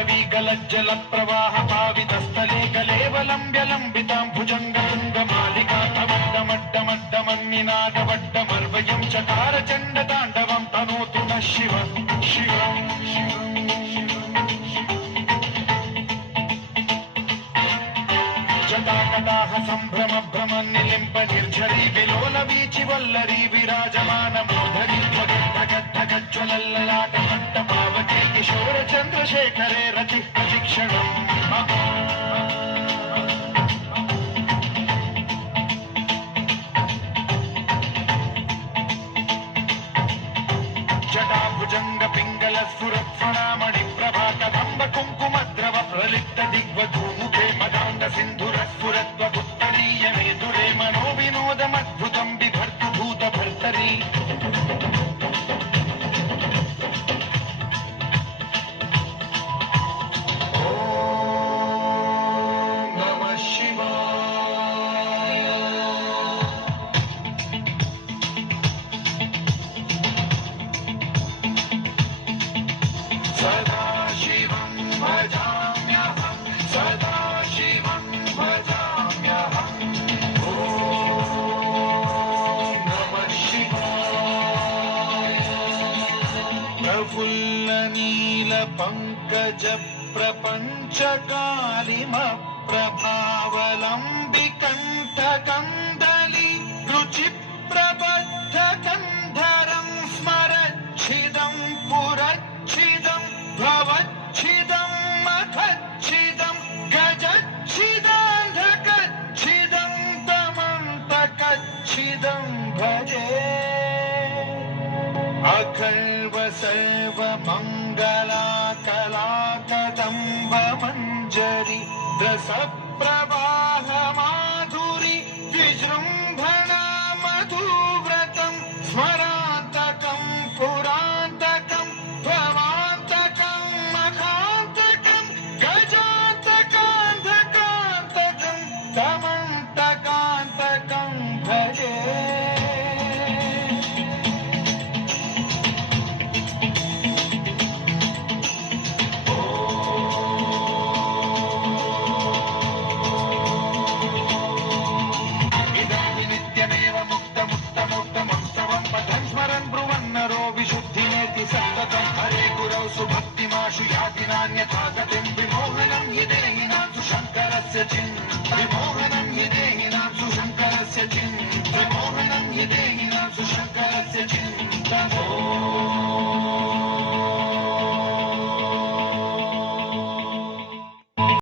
पल्लवीगलज्जल प्रवाह पावितस्थले कलेवलम्ब्यलम्बितां भुजङ्गतुङ्गमालिकातमड्डमड्डमड्डमन्निनादवड्डमर्वयं चकार चण्डताण्डवं तनोतु नः शिव शिव जटाकटाह सम्भ्रम भ्रमन्निलिम्प निर्झरी विलोल वीचि वल्लरी विराजमान मोधरी ध्वगद्धगद्धगज्ज्वलल्ललाट पावके किशोर चन्द्रशेखरे रतिः प्रतिक्षणम् जटाभुजङ्ग पिङ्गल स्फुरत्फणामणि प्रभा कदम्ब कुङ्कुमद्रव प्रलिप्त दिग्वधूमुखे मदान्ध सिन्धुरस्फुरत्वपुत्तरीय मेदुरे मनोविनोदमद्भुतं बिभर्तु भूतभर्तरी सदाशिवं भजाम्यहं सदाशिवं भजाम्यहं ॐ नमः शिवाय प्रफुल्लनीलपङ्कजप्रपञ्चकालिमप्रभावलम्बिकण्ठकन्दली रुचिप्रबद्धकन्धरं स्मरच्छिदं पुरच्छिदं भवच्छिदं मखच्छिदं गजच्छिदान्धकच्छिदं तमन्तकच्छिदं भजे अखर्व सर्वमङ्गलाकलाकदम्ब मञ्जरी रसप्रवाह माधुरी विजृम्भणा मधुव्रतं स्मरान्तकं पुरान्तकं भवान्तकं मखान्तकं गजान्तकान्धकान्तकं तमन्तकान्तकं भजे हरे गुरौ सुभक्तिमाशु याति नान्यथा गतिं विमोहनं हि देहिनां सुशङ्करस्य विमोहनं हि देहिनां सुशङ्करस्य विमोहनं हि देहिनां सुशङ्करस्य चिन्तनम्